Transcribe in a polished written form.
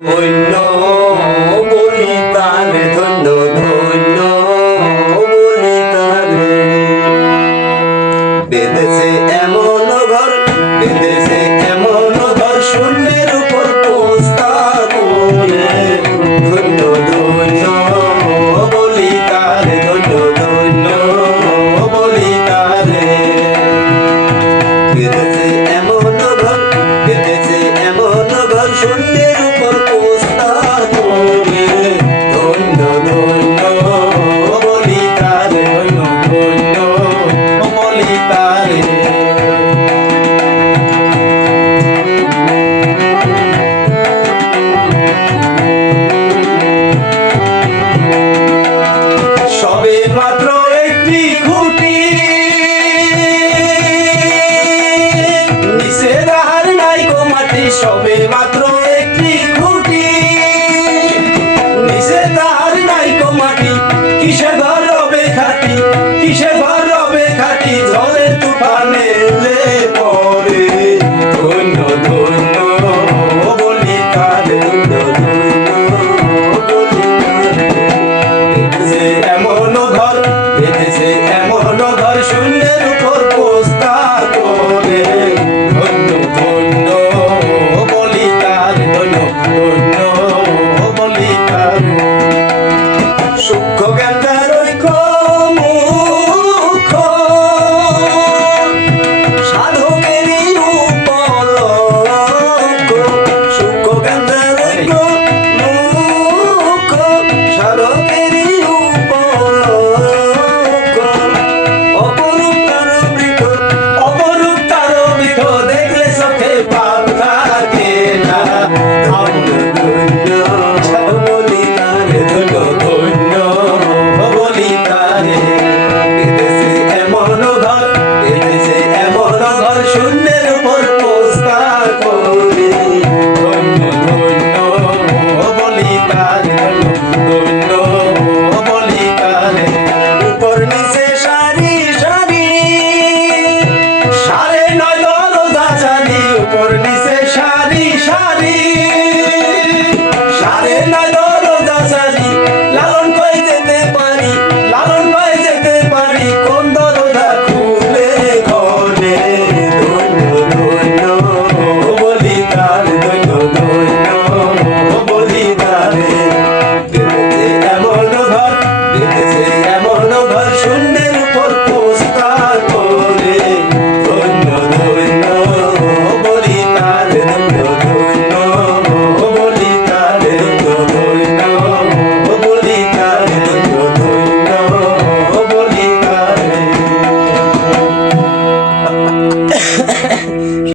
ধন্য বলি তারে, ধন্য ধন্য বলি তারে। বেঁধেছে এমন ঘর, বেঁধেছে এমন ঘর, শূন্যের উপর পোস্তা করে। ধন্য ধন্য বলি তারে, ধন্য ধন্য বলি তারে। বেঁধেছে এমন ঘর, বেঁধেছে এমন ঘর, শূন্যের উপর পোস্তা করে। ধন্য ধন্য বলি তারে, ধন্য ধন্য বলি তারে। সবে মাত্র একটি খুঁটি, নিচে আর নাই গো মাটি। সবে মাত্র একটি খুঁটি, নিচে আর নাই গো মাটি। কিসে ঘর রবে খাটি, কিসে ঘর রবে খাটি, ঝড়ে তুফানে এলে পরে। ধন্য ধন্য বলি তারে, ধন্য বলি তারে। বেঁধেছে এমন ঘর, বেঁধেছে এমন ঘর, শূন্যের উপর পোস্তা করে। ধন্য ধন্য বলি তারে, ধন্য ধন্য বলি তারে। সূক্ষ্ম জ্ঞানদার ঐক্য মুখ্য, সাধকেরই উপলক্ষ। সূক্ষ্ম জ্ঞানদার ঐক্য